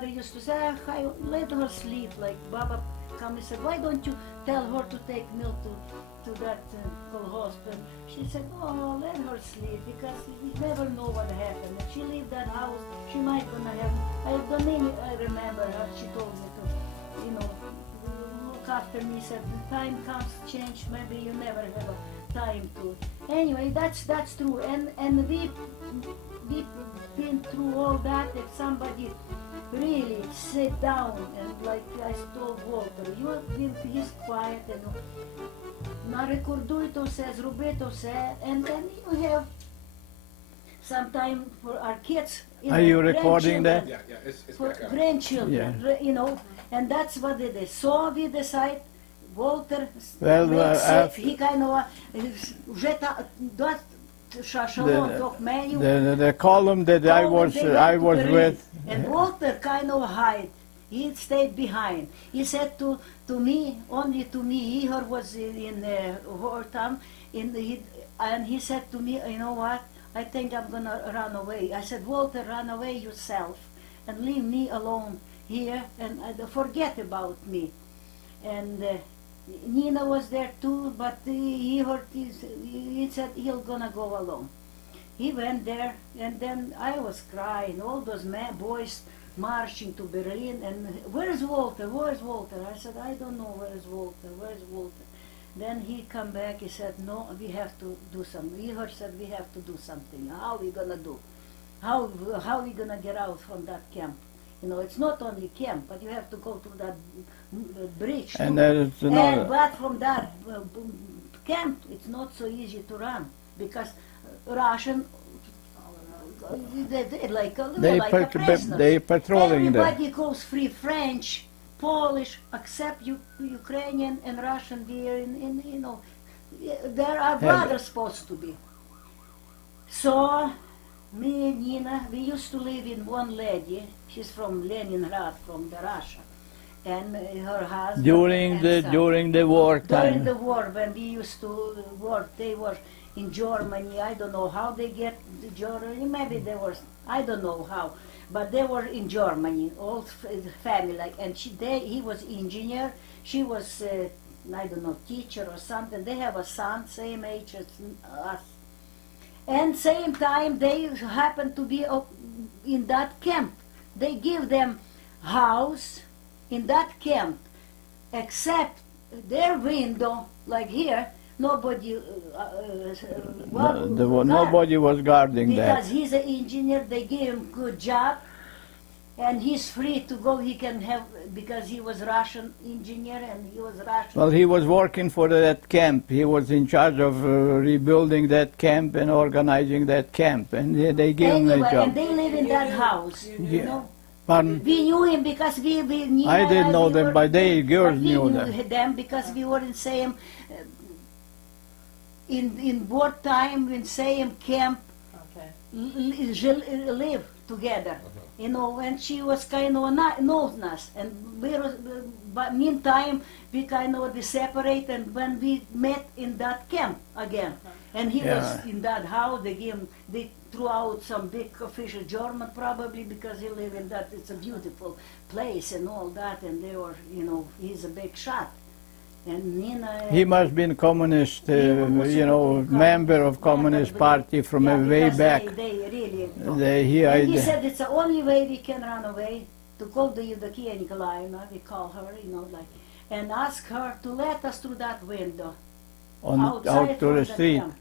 mother used to say, let her sleep, like Baba come and said, why don't you tell her to take milk to that colhosp? And she said, oh, let her sleep, because you never know what happened. If she leave that house, she might gonna have, I remember her, she told me to, look after me, said, the time comes, change, maybe you never have a time to. Anyway, that's true, and we've been through all that. If somebody really sit down and, like I told Walter, he's quiet and наrekordуй то все, зроби то все, and then you have some time for our kids. Are you recording that? Yeah, it's For back up. grandchildren, and that's what it is. So we decide, Walter, he kind of, вже шашалон тох меню. The column that I was with. And Walter kind of hide. He stayed behind. He said to me, only to me, Ihor was in Hortam, and he said to me, you know what, I think I'm going to run away. I said, Walter, run away yourself and leave me alone here and forget about me. And Nina was there too, but he said he'll gonna go alone. He went there, and then I was crying. All those boys marching to Berlin, and where's Walter? Where's Walter? I said, I don't know where's Walter. Where's Walter? Then he come back. He said, no, we have to do something. Igor said, we have to do something. How we gonna do? How we gonna get out from that camp? It's not only camp, but you have to go to that bridge. And but from that camp, it's not so easy to run, because Russian, they patrolling there. Everybody goes free French, Polish, except Ukrainian and Russian. There are brothers supposed to be. So me and Nina, we used to live in one lady. She's from Leningrad, from the Russia, and her husband. During the war time. During the war, when we used to work, they were in Germany. I don't know how they get to Germany. Maybe they were. I don't know how, but they were in Germany. All the family, and he was engineer. She was I don't know, teacher or something. They have a son, same age as us. And same time, they happen to be in that camp. They give them house in that camp, except their window, like here, nobody nobody was guarding that. Because he's an engineer, they gave him good job, and he's free to go. He can have, because he was Russian engineer and he was Russian. Well, he was working for that camp. He was in charge of rebuilding that camp and organizing that camp, and they gave him a job. And they live in that house, you know. Pardon? We knew him because we knew. I didn't know them, but they girls knew them because we were in same in wartime, in same camp, live together. And she was kind of knows us, and but meantime we kind of separate, and when we met in that camp again, and he was in that house. They threw out some big official German, probably because he lived in that. It's a beautiful place and all that, and they were, he's a big shot. And Nina. He must have been communist, member of Communist Party from way back. They really. And he said it's the only way we can run away, to call the Eudokia Nikolaevna, we call her, and ask her to let us through that window. Out to the street. Camp.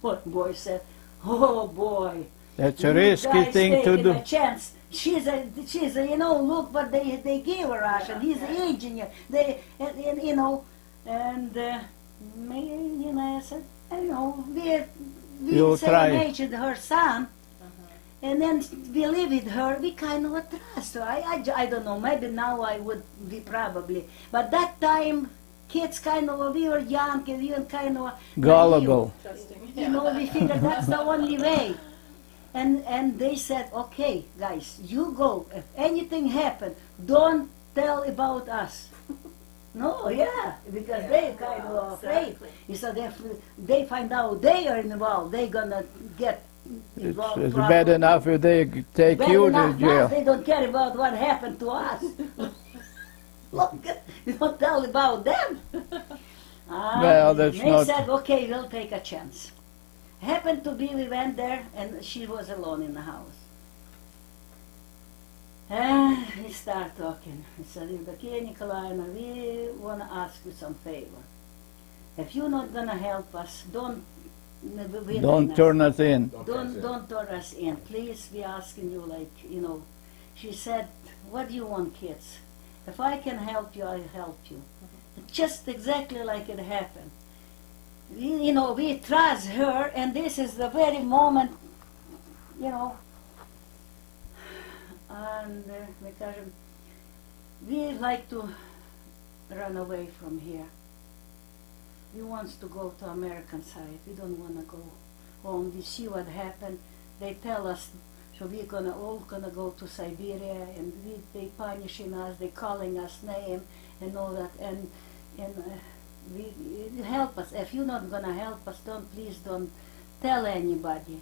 One boy said, oh boy. That's a risky thing to do. A chance. She's a, look what they gave her Russian. He's an engineer. I said, we same her son, and then we live with her. We kind of trust. So I don't know. Maybe now I would be probably, but that time kids we were young and we were kind of gullible. We figured that's the only way. And they said, okay, guys, you go. If anything happens, don't tell about us. No, because they kind of afraid. He said, if they find out they are involved, they're going to get It's bad enough if they take Bad you to enough now, jail. they don't care about what happened to us. Look, you don't tell about them. Well, that's they not- said, okay, we'll take a chance. Happened to be, we went there, and she was alone in the house. And we start talking. He said, Evdokia Nikolaevna, we want to ask you some favor. If you're not going to help us, don't Turn us in. don't turn us in. Please, we're asking you, like, you know. She said, what do you want, kids? If I can help you, I'll help you. Just exactly like it happened. We trust her, and this is the very moment, you know. And we кажем, we like to run away from here. We want to go to American side. We don't want to go home. We see what happened. They tell us, so we're all gonna go to Siberia, and they punishing us. They calling us name and all that. And we help us. If you're not gonna help us, please don't tell anybody.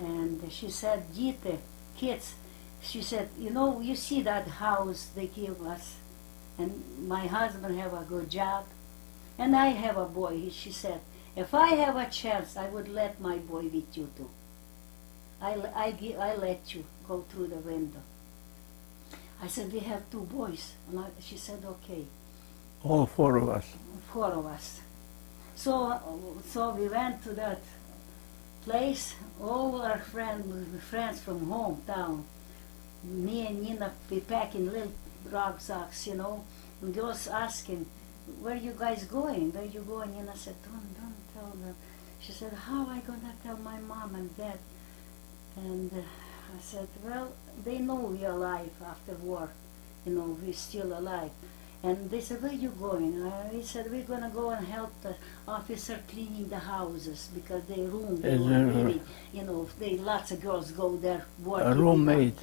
And she said, Dite, kids, she said, you see that house they give us, and my husband have a good job, and I have a boy. She said, if I have a chance, I would let my boy with you too. I let you go through the window. I said, we have 2 boys. And she said, okay. All 4 of us. 4 of us. So we went to that place. All our friends from hometown. Me and Nina, we packing little rucksacks, and girls asking, where you guys going? Where you going? And I said, don't tell them. She said, how am I gonna tell my mom and dad? And I said, well, they know we're alive after war. We're still alive. And they said, where you going? We said, we're gonna go and help the officer cleaning the houses because they room they were living. Lots of girls go there working. A roommate.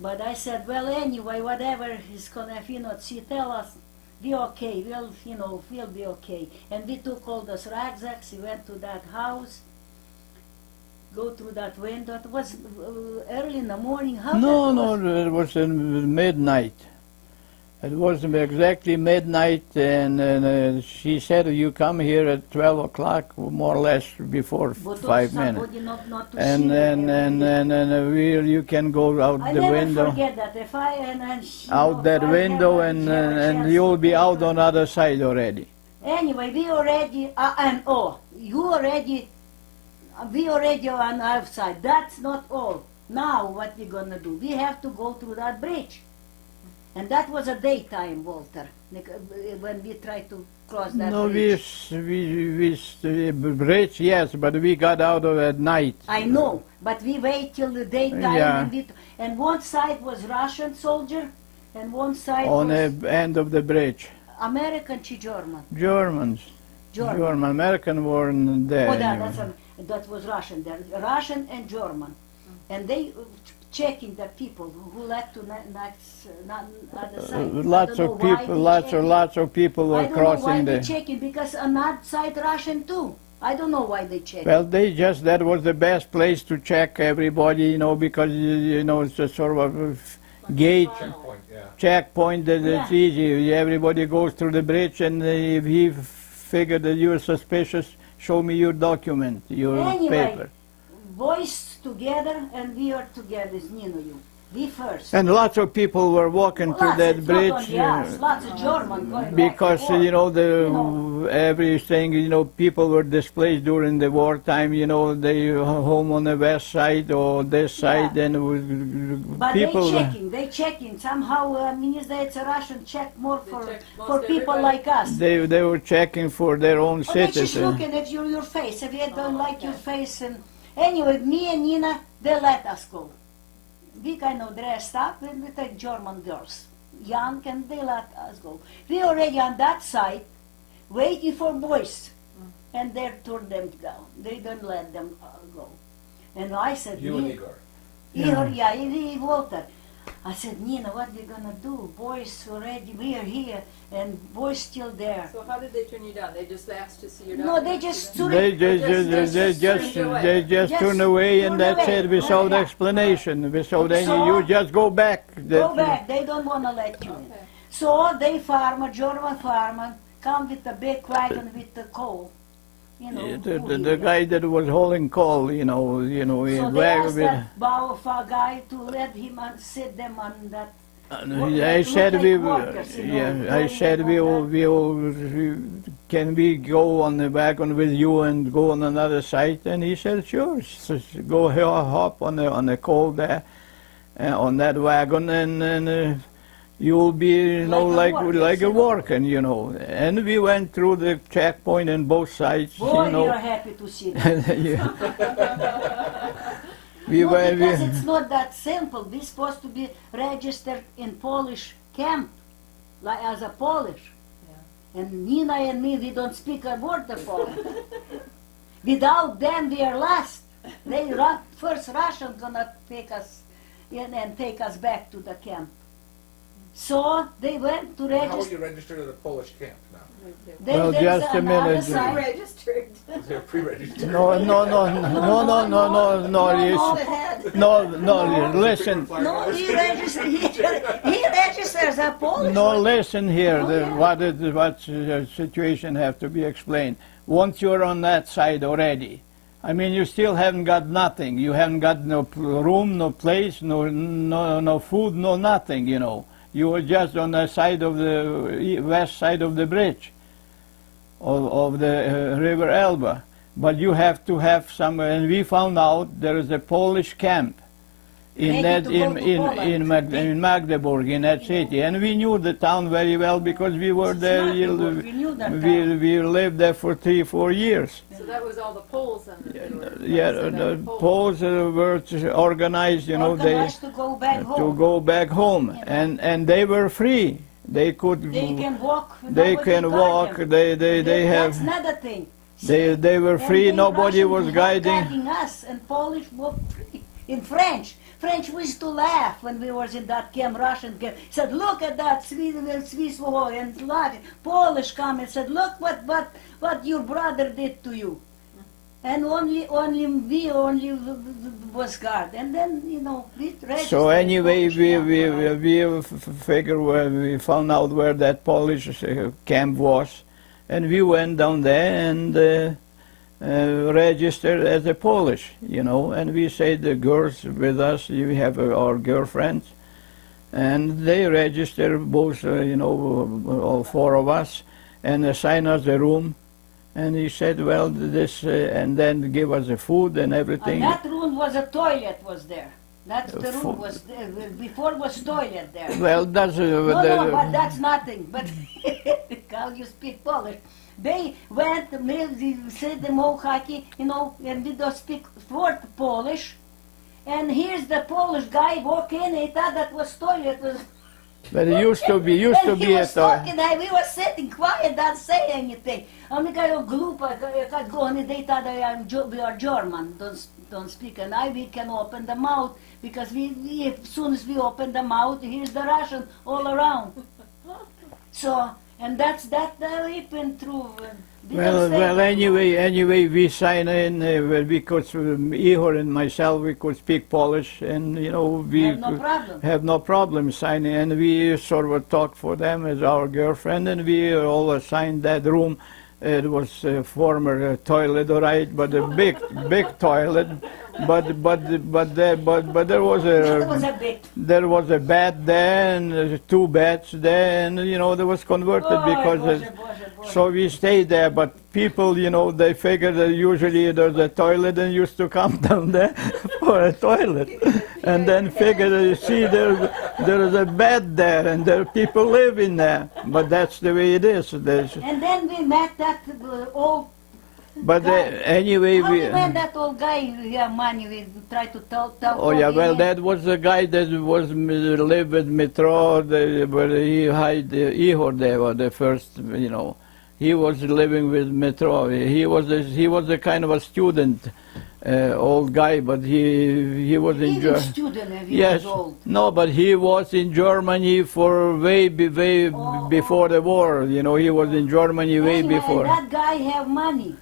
But I said, well, anyway, whatever is gonna, if you not see, tell us, be okay. We'll be okay. And we took all those rucksacks. We went to that house. Go through that window. It was early in the morning. How No, it was in midnight. It was exactly midnight, and she said, you come here at 12 o'clock, more or less, before But 5 minutes. not to And see then you can go out I the never window, forget that. If I and she, out that window, and you'll be out on the other side already. Anyway, we already we already on outside. That's not all. Now what we're gonna do? We have to go through that bridge, and that was a daytime, Walter, when we tried to cross that No, bridge. we bridge, yes, but we got out of it at night. I know, but we wait till the daytime, Yeah. and one side was Russian soldier, and one side On was the end of the bridge. American to German. Germans. German. American weren't there. Oh, anyway. that was Russian there, Russian and German, and they checking the people who left to other side. Lots of people were I don't know why crossing they the. checking, because on that side Russian too. I don't know why they checking. Well, that was the best place to check everybody, because it's a sort of gate. Checkpoint that it's Yeah. easy. Everybody goes through the bridge, and if he figured that you're suspicious, show me your document, your Anyway, paper. boys together and we are together, you. We first. And lots of people were walking through that It's bridge. not only us, lots of German going Because back and forth. everything, people were displaced during the wartime. They home on the west side or this side, and But people. they checking somehow. It's a Russian check more They for check for most people everybody. like us. They were checking for their own Or they just citizens. looking at your face. If you don't Oh, like your okay. face, and anyway, me and Nina, they let us go. We kind of dressed up, and we take German girls, young, and they let us go. We already on that side, waiting for boys, and they turned them down. They don't let them go. And I said, You and Igor. Igor, Walter, I said, Nina, what we gonna do? Boys already, we are here, and boys still there. So how did they turn you down? They just asked to see your No, they documents? just You took They it. just Just turned away, and turned that's away. it, without Yeah. explanation. Without any, So- you just go back. Go That's- back, they don't wanna let you in. Okay. So they farmer, German farmer, come with a big wagon with the coal. You know, The guy that was hauling coal, you know, So in they bag asked with. that Baufa guy to let him sit them on that. I said Look we, like workers, you know, yeah, I doing said all can we go on the wagon with you and go on another site? And he said, sure, go here, hop on the coal there, on that wagon, and you'll be, you know, Like a worker, like a you know. worker, you know. And we went through the checkpoint on both sides, Boy, you we are know. happy to see them. Yeah. We No, were, because it's not that simple. We're supposed to be registered in Polish camp, like as a Polish. And Nina and me, we don't speak a word of Polish. Without them, we are lost. First Russian gonna take us in and take us back to the camp. So they went to How are register. you registered at a Polish camp now? Well, There's just a another minute. side. Registered. They're pre-registered. no, listen. No, he registers a Polish. No, listen here. What situation have to be explained. Once you're on that side already, I mean, you still haven't got nothing. You haven't got no room, no place, no food, no nothing. You know, you were just on the side of the west side of the bridge of the River Elba. But you have to have somewhere, and we found out there is a Polish camp in Ready to go to Poland. in Magdeburg, in that city, and we knew the town very well because we were there. Magdeburg, we knew that town. We lived there for 3-4 years. So that was all the Poles then that they were. Yeah, so the that Poles were organized, you know, Organized to go back home. to go back home, and they were free. They could. They can walk. They nobody can guide walk. them. They have. That's another thing. They were And free. they Nobody Russian was were guiding. guiding us, and Polish were free. In French, we used to laugh when we was in that camp, Russian camp. Said, look at that Swiss war, and laughing. Polish come and said, look what your brother did to you. And only was guard. And then, you know, we registered. So anyway, Polish we camp. figured we found out where that Polish camp was, and we went down there and registered as a Polish, you know. And we said the girls with us, we have our girlfriends, and they registered both, you know, all 4 of us, and assigned us a room. And he said, well, this, and then give us the food and everything. And that room was a toilet was there. That's the Fo- room was there. Before was toilet there. Well, that's No, but that's nothing. But how you speak Polish? They went, they said the hockey, you know, and we don't speak word Polish. And here's the Polish guy walk in, he thought that was toilet. but it used to be And he a was talking, and we were sitting quiet, not saying anything. A mi kažu glupa, kad go oni they thought we are German, don't speak, and we can open the mouth because we as soon as we open the mouth, here's the Russian all around. So, and that's that we went through. We don't say Anyway, we signed in because Ihor and myself, we could speak Polish, and you know we have no could problem. have no problem signing, and we sort of talked for them as our girlfriend, and we all assigned that room. It was a former toilet, all right, but a big toilet, but there was That was a bit. there was a bed there and 2 beds there, and you know, there was converted because so we stayed there. But people, you know, they figured that usually there's a toilet and used to come down there for a toilet, and then figured, you see, there is a bed there and there are people living there. But that's the way it is. And then we met that old. But anyway, How we. when that old guy have money, we try to tell. Oh yeah, well that was the guy that was lived with Metro, where he hired Ihor there, or the first, you know. He was living with Metro. He was a kind of a student old guy, but he was in Even Germany. student if he Yes, was old. no, but he was in Germany for before the war. You know, he was in Germany way Anyway, before. and that guy have money.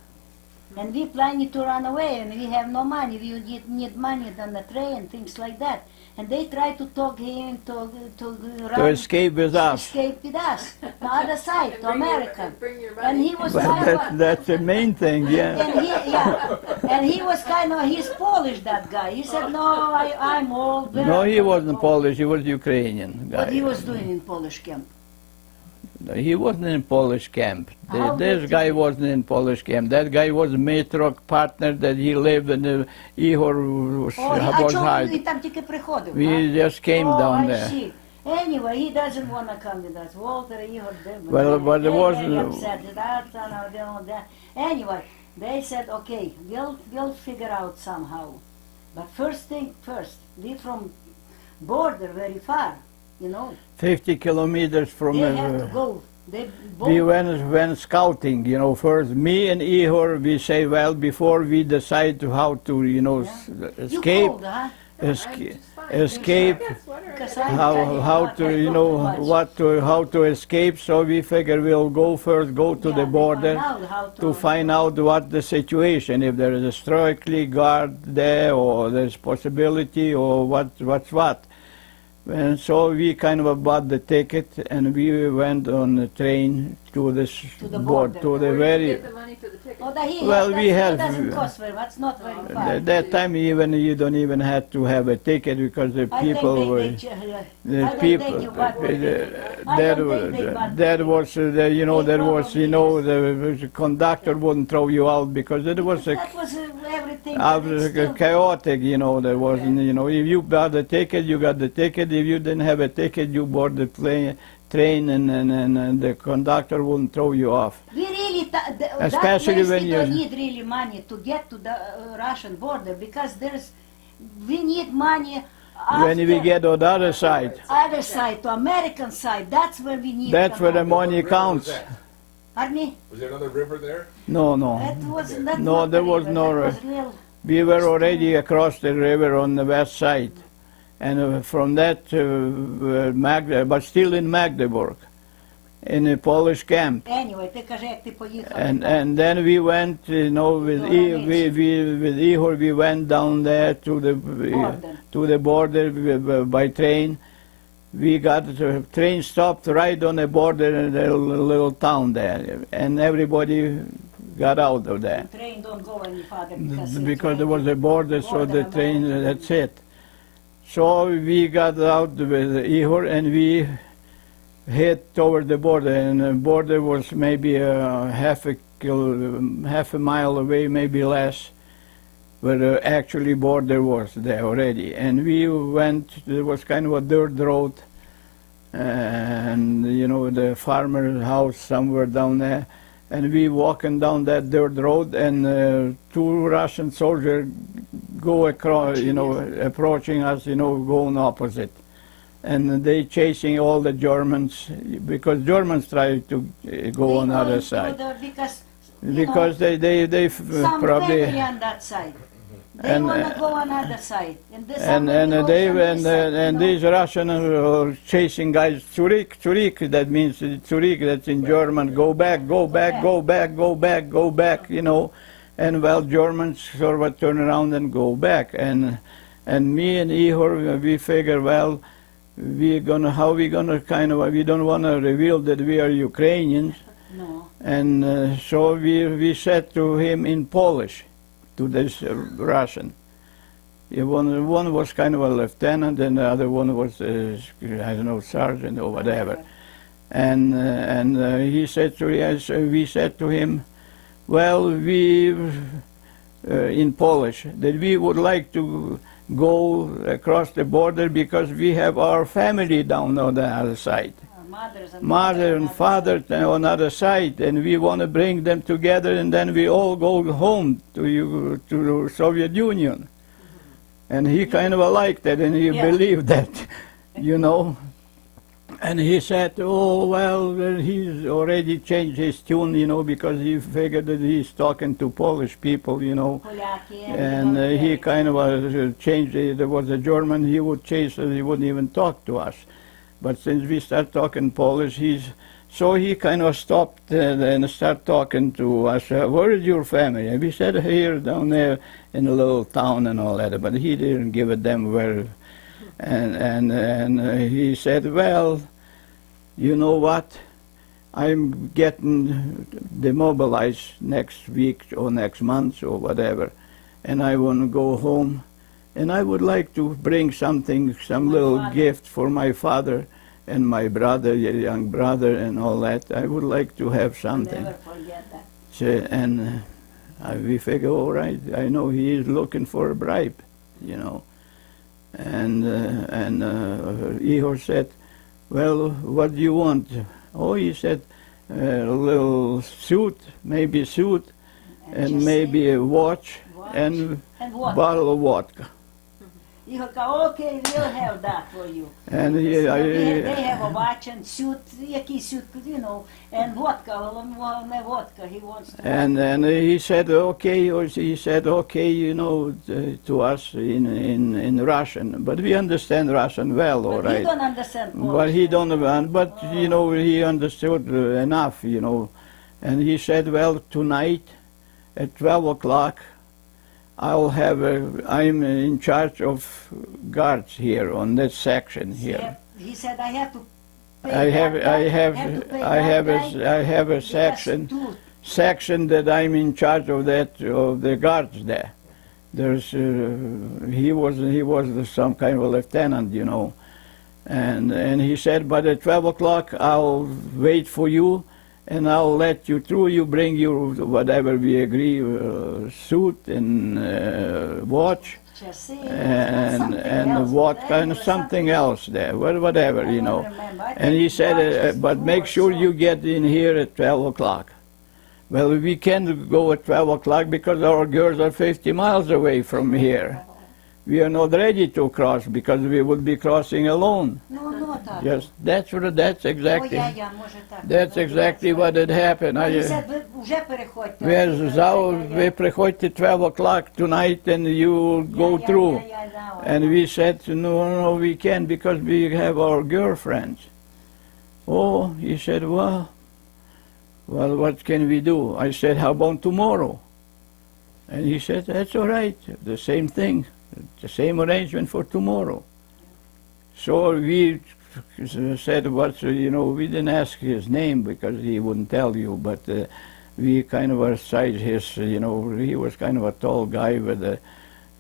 And we planning to run away, and we have no money. We need money on the train, things like that. And they try to talk him to run, To escape with us. escape with us, the other side, And to bring your- America. and bring your And money. he was Well, kind of, that's the main thing, yeah. and he was kind of, he's Polish, that guy. He said, no, I'm old. where No, I'm he gonna wasn't go?" Polish. He was Ukrainian guy. What he was doing in Polish camp? He wasn't in Polish camp. How This did guy he- wasn't in Polish camp. That guy was Matrok partner that he lived in the Ihor was, О, а was чому hide. він там тільки приходив? We just came oh, down I there. See. Anyway, he doesn't want to come with us. Walter, Igor, they, Well, but there was- very upset. That. Anyway, they said, okay, we'll figure out somehow. But first thing first, we from border very far, you know. 50 kilometers from They have to go. They we both, went scouting, you know, first. Me and Ihor, we say, well, before we decide to how to, you know, you escape, cold, huh? escape, Just fine. escape, I got a sweater, I Because got I- everything. how I to, don't you know know, much. how to escape. So we figure we'll go first, go to Yeah, the they border. find out how To find out what the situation, if there is a strictly guard there, or there's possibility, or what's what. And so we kind of bought the ticket, and we went on the train to this To the board, border. to Where the did you very. get the money for the ticket? Oh, that he Well, we that have- doesn't cost very much. It's not very far. At that time, even you don't even have to have a ticket because the I people think were. they The I don't people, think you bought the ticket. I that don't was, think they bought the that ticket. was, you know, They there was, you know, probably the conductor wouldn't throw you out because it was a That was everything. but it's still- chaotic, you know, there wasn't, you know, if you bought the ticket, you got the ticket. If you didn't have a ticket, you board the train and the conductor wouldn't throw you off. We really, Especially that place when we you- don't need really money to get to the Russian border because we need money When we after get on the other side, other side, to American side, that's where we need that's where the money What river was counts. that? Pardon me? Was there another river there? No, no. That wasn't, that No, not there the was river, no that river. was real, We were already across the river on the west side. And from that, but still in Magdeburg, in a Polish camp. Anyway, ти кажи, як ти поїхав. And then we went, you know, with with Ihor, we went down there to the border by train. We got the train stopped right on the border in a little town there, and everybody got out of there Train don't go any farther because there was a border, so the train, that's it. So we got out with Ihor and we head toward the border, and the border was maybe half a mile away, maybe less, where the actually border was there already. And we went, there was kind of a dirt road, and you know, the farmer's house somewhere down there. And we walking down that dirt road, and two Russian soldiers go across, you know, approaching us, you know, going opposite. And they chasing all the Germans, because Germans try to go on the other side. Because they some probably, family on that side. They And, want to go on other side. And, and these Russians are chasing guys, Zurich, that means Zurich, that's in German, go back, go back, go back, go back, go back, you know. And well, Germans sort of turn around and go back. And me and Ihor, we figure, well, how we gonna kind of, we don't want to reveal that we are Ukrainians. No. And so we said to him in Polish, to this Russian. One was kind of a lieutenant, and the other one was, I don't know, sergeant or whatever. And he said to us, we said to him, well, we, in Polish, that we would like to go across the border because we have our family down on the other side. Mother and father on the other side, and we want to bring them together, and then we all go home to the Soviet Union. And he kind of liked that, and he believed that, you know. And he said, oh, well, he's already changed his tune, because he figured that he's talking to Polish people, Поляки, And he kind of changed. There was a German, he would chase us, he wouldn't even talk to us. But since we start talking Polish, so he kind of stopped and started talking to us. Where is your family? And we said, here, down there in a little town and all that. But he didn't give a damn where. And he said, well, you know what? I'm getting demobilized next week or next month or whatever, and I want to go home, and I would like to bring something, some little gift for my father and my brother, young brother, and all that. I would like to have something. Never forget that. So, and we figure, all right, I know he is looking for a bribe, And Ihor said, well, what do you want? Oh, he said, a little suit, maybe suit, and just maybe a watch, and what? bottle of vodka. Ihor ka, okay, we'll have that for you. And They have a watch and suit, який suit, and vodka, головне vodka, he wants to. And he said, okay, to us in Russian, but we understand Russian well, all But he right. don't understand Polish. But he don't, but he understood enough, And he said, well, tonight at 12 o'clock, I'm in charge of guards here on this section here. He said, I have to pay I have a section that I'm in charge of the guards there. He was some kind of a lieutenant, and he said, but at 12 o'clock I'll wait for you, and I'll let you through. You bring your whatever we agree, suit and watch, and vodka and something else there, whatever, And he said, but make sure you get in here at 12 o'clock. Well, we can't go at 12 o'clock because our girls are 50 miles away from here. We are not ready to cross because we would be crossing alone. Yes, that's exactly. That's exactly what had happened. We приходите 12 o'clock tonight and you go through. And we said, no, we can't because we have our girlfriends. Oh, he said, well, what can we do? I said, how about tomorrow? And he said, that's all right, the same thing, the same arrangement for tomorrow. So we said, we didn't ask his name because he wouldn't tell you, but we kind of aside his, he was kind of a tall guy with a,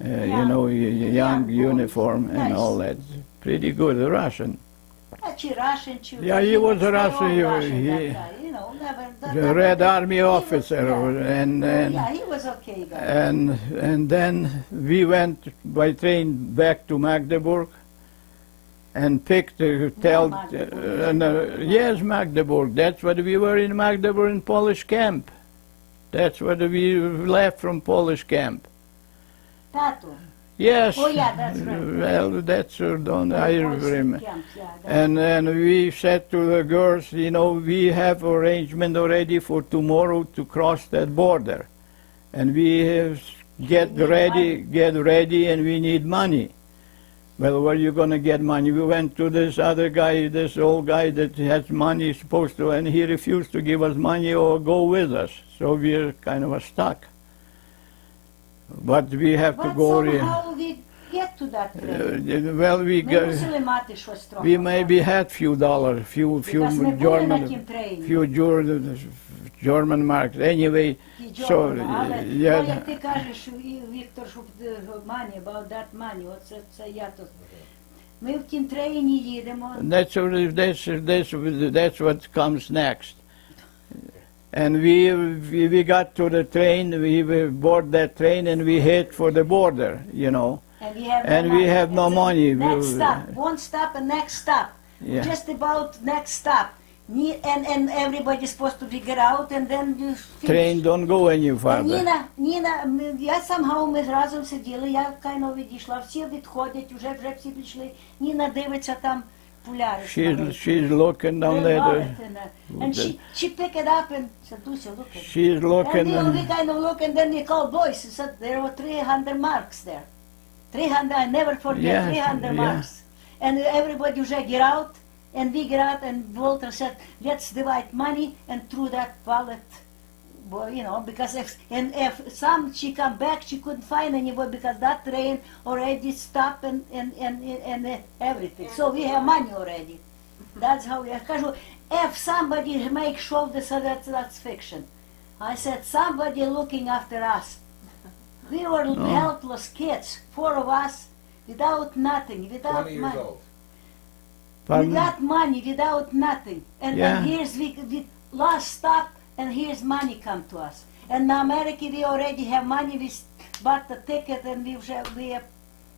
young uniform and all that. Pretty good, a Russian. Yeah, he was a Russian. The Red Army officer, and he was okay. and then we went by train back to Magdeburg, and picked the hotel. Yes, Magdeburg. That's what we were in Magdeburg in Polish camp. That's what we left from Polish camp. Tato. Yes. Oh yeah, that's right. Well, that's don't I remember. Camp, And we said to the girls, we have arrangement already for tomorrow to cross that border, and we get ready, and we need money. Well, where are you going to get money? We went to this other guy, this old guy that has money supposed to, and he refused to give us money or go with us. So we're kind of stuck. But we have to go. Somehow we get to that place. Well, we maybe had few dollars, few German marks. Anyway, so yeah. Як ти кажеш, Віктор, щоб money, about that money, оце я тут. Ми в кінтрейні їдемо. That's what comes next. And we got to the train, we board that train, and we head for the border, And we have no money. Next stop, one stop, and next stop. Yeah. Just about next stop. And everybody's supposed to figure out, and then you finish. Train don't go any farther. Ніна, я somehow, ми разом сиділи, я кайно відійшла, всі відходять, вже всі пішли. Ніна дивиться там She's looking down there. And she picked it up and said, Lucia, look at it. She's looking. And we kind of look, and then we called boys. He said there were 300 marks there. 300, I never forget, Yeah, 300 yeah. marks. And everybody said, get out. And we get out, and Walter said, let's divide money and through that wallet. Well, you know, because if she come back, she couldn't find anybody because that train already stopped and everything. So we have money already. That's how we are. If somebody makes show this, that's fiction. I said, somebody looking after us. We were helpless kids, 4 of us, without nothing, without 20 years money. old. Pardon? We got money without nothing. And Yeah. then here's we last stop, and here's money come to us. And in America we already have money, we bought the ticket and we have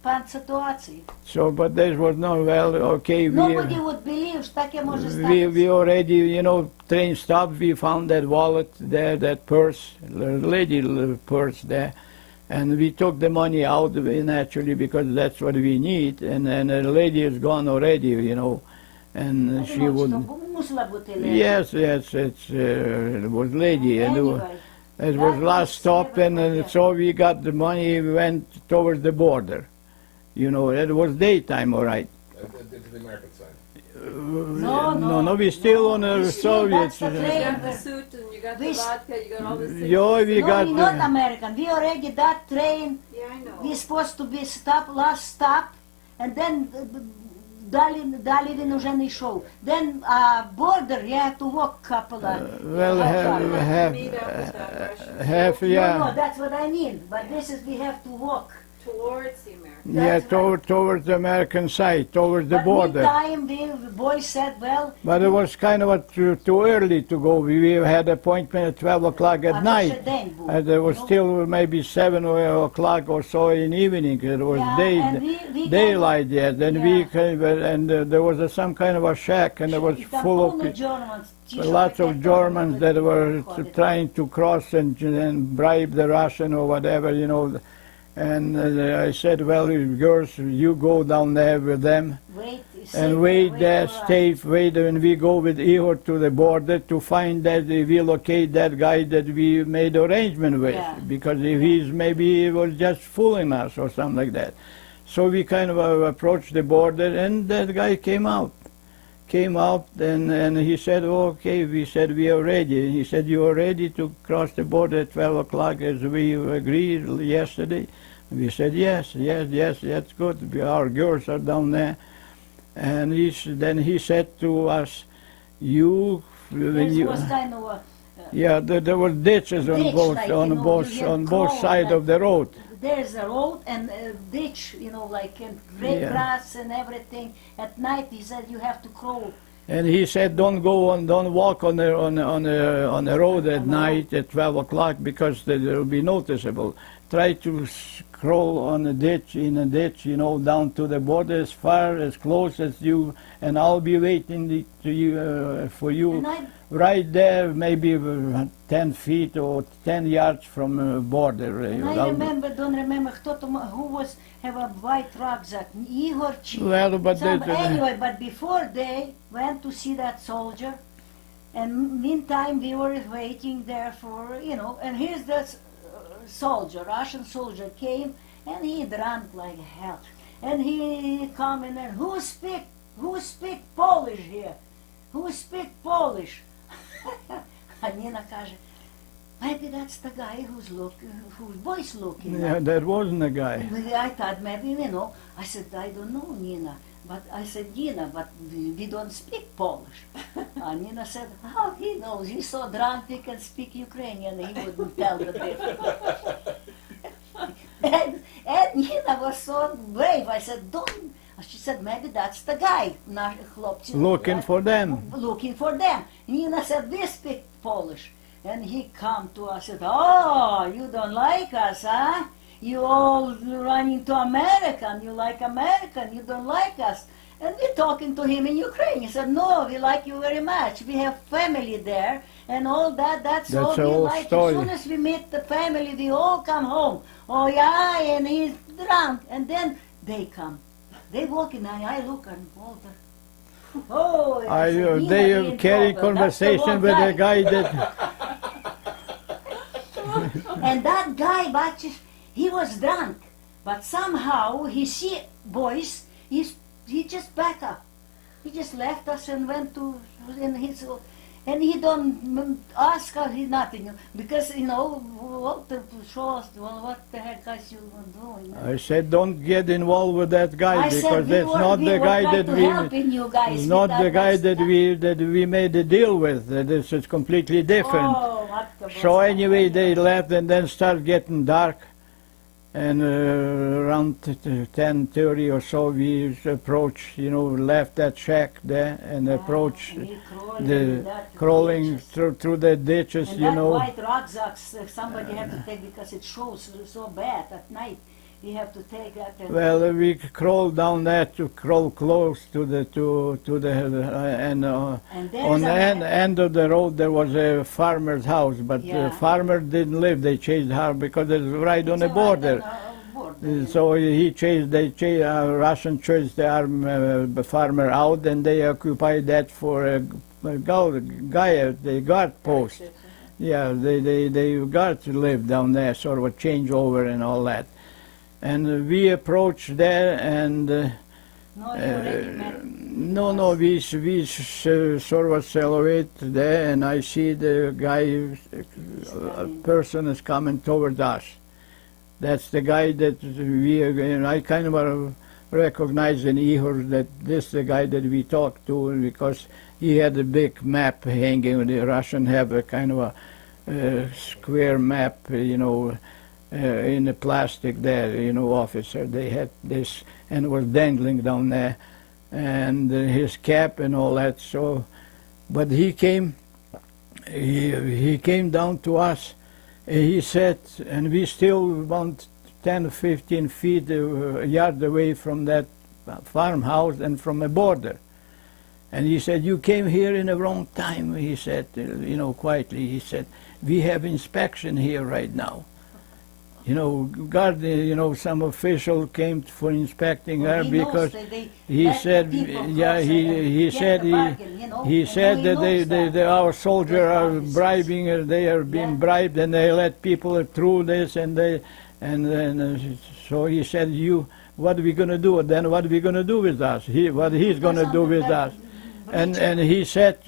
pan sytuacji. So, but there was no, well, okay, Nobody would believe, takie może we stać. already, you know, train stopped, we found that wallet there, that purse, the lady purse there, and we took the money out naturally because that's what we need, and the lady is gone already, you know, and she wouldn't. Yes, it was lady, and it was last stop, and so we got the money, we went towards the border. You know, it was daytime, all right. To the American side. No, we still on the Soviets. You got the suit and you got the vodka, you got all this things. Yeah, we got No, not American. We already, that train, Yeah, I know. we supposed to be last stop, and then дали він уже не йшов. Then border, you have to walk couple of well, Meet up with that Russian half, No, yeah, that's what I mean. But this is, we have to walk. towards the American. yeah, That's right. towards the American side, towards the But border. meantime, the boys said, well, But it was kind of too early to go. We had appointment at 12 o'clock at night. There was still maybe 7 o'clock or so in evening. It was daylight yet. Then we came, and there was some kind of a shack, and it was full of lots of Germans that were trying to cross and bribe the Russian or whatever, you know. And I said, well, girls, you go down there with them and wait there, stay, wait, and we go with Ihor to the border to find that we locate that guy that we made arrangement with. Yeah. Because if maybe he was just fooling us or something like that. So we kind of approached the border, and that guy came out, and he said, okay, we said, we are ready. He said, you are ready to cross the border at 12 o'clock as we agreed yesterday? We said, yes, that's good. Our girls are down there. And then he said to us, when you... was kind of a, Yeah, there were ditches on ditch, both, like, you know, you have both coal, sides like- of the road. there's a road and a ditch, you know, like and great Yeah. grass and everything. At night, he said, you have to crawl. And he said, don't walk on the road at night at 12 o'clock because they will be noticeable. Try to crawl on a ditch, you know, down to the border as far, as close as you, and I'll be waiting for you And I, right there, maybe 10 feet or 10 yards from the border. and I don't remember who was have a white rucksack. Igor Chi. Well, but Anyway, but before they went to see that soldier, and meantime we were waiting there for, you know, and here's this soldier, Russian soldier came, and he drank like hell. And he come in and who speak Polish here? Who speak Polish? And Nina каже, maybe that's the guy whose voice looking. yeah, that wasn't a guy. I thought maybe, you know, I said, I don't know, Nina. But I said, Nina, but we don't speak Polish. And Nina said, how he knows? He's so drunk he can speak Ukrainian. He wouldn't tell the difference. and Nina was so brave. I said, don't. She said, maybe that's the guy. Looking for them. Looking for them. Nina said, we speak Polish. And he come to us and said, oh, you don't like us, huh? You all running to American. You like American. You don't like us. And we talking to him in Ukraine. He said, no, we like you very much. We have family there and all that. That's all we whole like. story. As soon as we meet the family, we all come home. Oh, yeah, and he's drunk. And then they come. They walk in, and I look and Walter. Oh, yes, he might they be in carry trouble. That's the conversation wrong with guy. a guy that And that guy, Batches, he was drunk, but somehow he see boys. He just back up. He just left us and went to in his. And he don't ask us nothing because what to show us. Well, what the heck guys you doing? I said, don't get involved with that guy I because said we that's were, not we the were guy trying that to we. helping you guys. It's with not that the guy mess. that we made a deal with. This is completely different. Oh, what the So was anyway, that? they left and then started getting dark. And around 10:30 or so, we approached, left that shack there and approached And he crawled the in that crawling ditches. through the ditches, And you that know. white rucksacks somebody have to take because it shows so bad at night. You have to take that. And Well, we crawled down there to crawl close to the and and there's on the a end of the road there was a farmer's house, but Yeah. the farmer didn't live. They chased her because it's right on it's the border. border. So Russian chased the farmer out, and they occupied that for a guy, the guard post. Yeah, they got to live down there, sort of a changeover and all that. And we approached there, and No, you already met. no, we sort of accelerate there, and I see the guy, a person is coming toward us. That's the guy that and I kind of recognize in Ihor that this is the guy that we talked to because he had a big map hanging. The Russian have a kind of a square map, in the plastic there, officer. They had this and it was dangling down there, and his cap and all that. So, but he came down to us. He said, and we still about 10 or 15 feet, a yard away from that farmhouse and from a border. And he said, you came here in the wrong time, he said, quietly. He said, we have inspection here right now. Some official came for inspecting her He knows because that they he let the said, people yeah, cross he and said get the bargain, he and said he that knows that. our soldiers Those are officers. bribing her, they are being Yeah. bribed, and they let people through this, and then so he said, what are we going to do? Then what are we going to do with us? What he's going to do with us? And he said,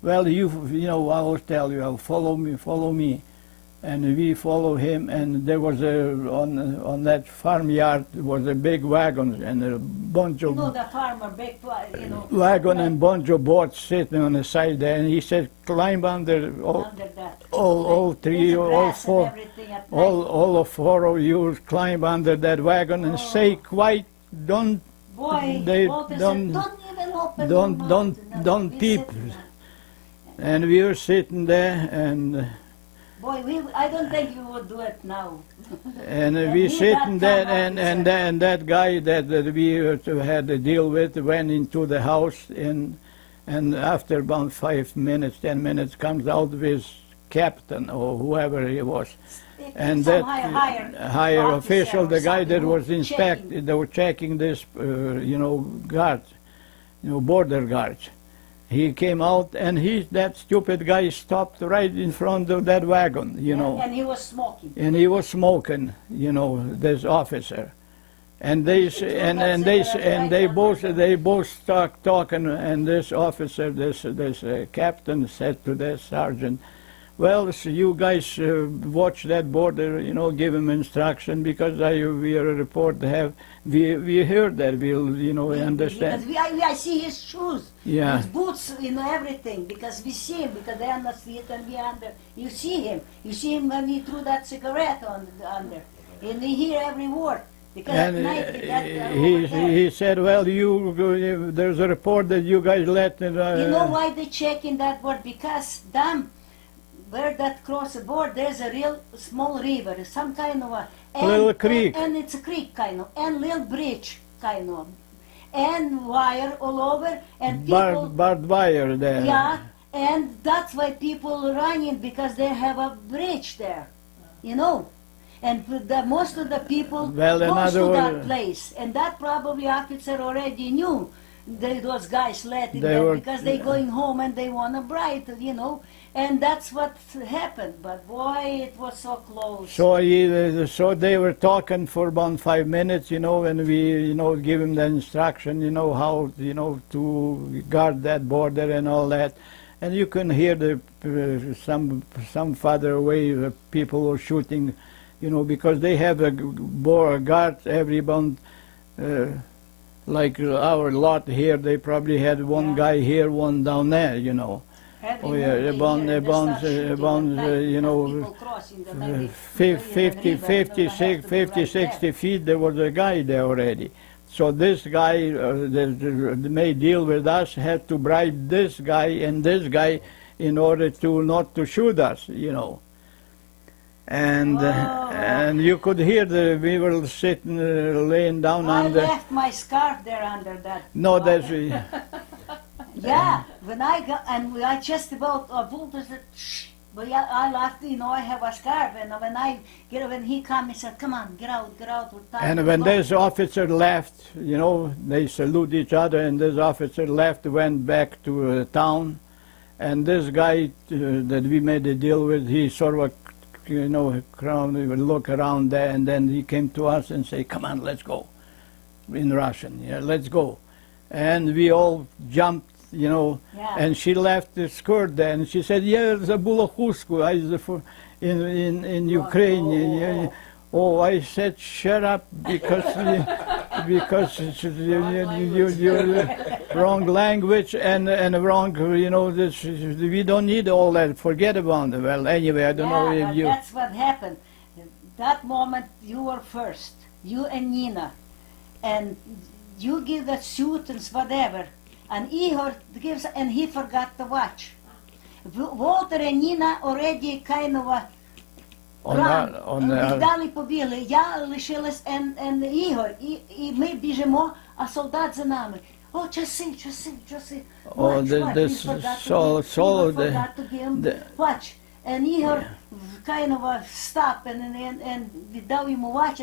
well, I will tell you, follow me. And we follow him, and there was on that farmyard was a big wagon and a bunch of the farmer big, wagon and bunch of boats sitting on the side there, and he said, climb under under that. all three, There's all grass and four, everything at night. all of four of you climb under that wagon and say quiet, don't Boy, they Walter don't- said, don't even open don't- your don't- mouth. And don't we peep. sitting there. and we were sitting there and Boy, I don't think you would do it now. And And we he sitting got there, come and officer. that guy that we had to deal with went into the house, and after about 5 minutes, 10 minutes, comes out with captain or whoever he was, and Some that higher officer official, or the guy something that who was checking. they were checking this, guards, border guards. He came out, and that stupid guy stopped right in front of that wagon, And he was smoking. and he was smoking, this officer, and they s- and they both start talking, and this officer, this captain said to the sergeant, well, so you guys watch that border, give him instruction because we are a report we heard that we'll understand. Because I see his shoes, Yeah. his boots, everything. Because we see him, because they are on the street and we under. You see him when he threw that cigarette under, and he hear every word. Because And at night over there. he said, well, there's a report that you guys let. You know why they check in that board? Because where that cross the board, there's a real small river, some kind of a Little creek. and it's a creek kind of, and little bridge kind of, and wire all over, and people, barbed wire there. yeah, and that's why people running because they have a bridge there, and most of the people Well, in goes other to that words- place, and that probably officer already knew those guys letting They them were- because they going home and they want a bride, you know, and that's what happened. But boy, it was so close. So they were talking for about 5 minutes, you know, and we, you know, give him the instruction, you know, how, you know, to guard that border and all that. And you can hear the some farther away people were shooting, you know, because they have a guard every month. Like our lot here, they probably had one Yeah. guy here, one down there, you know. Every Oh, yeah, morning about- here, they about, start shooting at about, night. you Have know, people crossing the night, 50, 50, 60 feet, there was a guy there already. So this guy, the may deal with us, had to bribe this guy and this guy in order to not to shoot us, you know. And and you could hear we were sitting, laying down I on the. left my scarf there under that. No, that's Yeah, when I got, and I just about, shh, but yeah, I left, you know, I have a scarf, and when he come, he said, come on, get out, we're time And to when go." this officer left, you know, they salute each other, and this officer left, went back to town, and this guy that we made a deal with, he sort of, you know, we would look around there, and then he came to us and say, come on, let's go, in Russian, yeah, let's go. And we all jumped, you know, Yeah. and she left the skirt there, and she said, yeah, забула хустку, in Ukraine. Yeah. Oh, I said, shut up, because you wrong language and wrong, you know, this, we don't need all that, forget about it. Well, anyway, I don't know Yeah, if but you... that's what happened. That moment, you were first, you and Nina, and you give the suit and whatever, and Igor gives, and he forgot the watch. Walter and Nina already kind of віддали, побігли. Я лишилась and Ігор, і ми біжимо, а солдат за нами. О, часи. Oh, Watch. this He forgot to so give- so Igor the, forgot to give him the watch. And Igor kind of stop and віддав йому watch,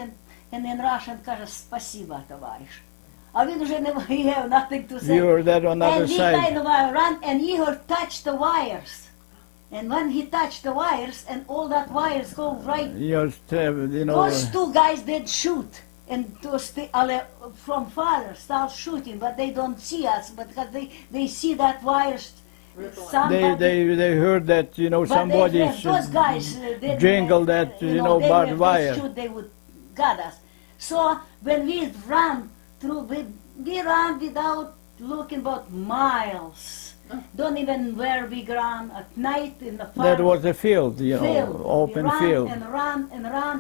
and in Russian каже, спасибо, товариш. А він вже не he have nothing to say. you were there on the other And he side. kind of ran, and Igor touched the wires. And when he touched the wires, and all that wires go right, You're, you know, those two guys did shoot. And those from far start shooting, but they don't see us, but because they see that wires. Somebody, they heard that, you know, but somebody those guys didn't, jingled that, you know, they barbed were- wire. They shoot, they would got us. So when we ran through, we ran without looking about miles. Don't even where we ran at night in the farm. That was a field, you know, Field. open we ran field. and ran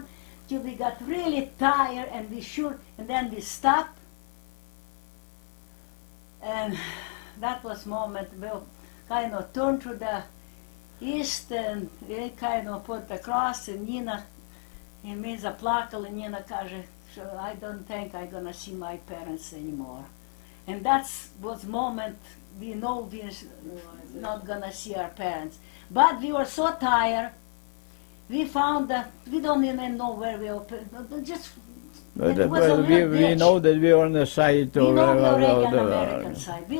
till we got really tired, and we shoot, and then we stopped. And that was moment we'll kind of turn to the east, and we kind of put the cross, and Nina, і ми заплакали, Nina каже, so I don't think I'm gonna see my parents anymore. And that was moment we know we're not gonna see our parents. But we were so tired, we found that we don't even know where we opened, just But, it was a well, little we ditch. know that we were on the side We of know the Reagan the American side. We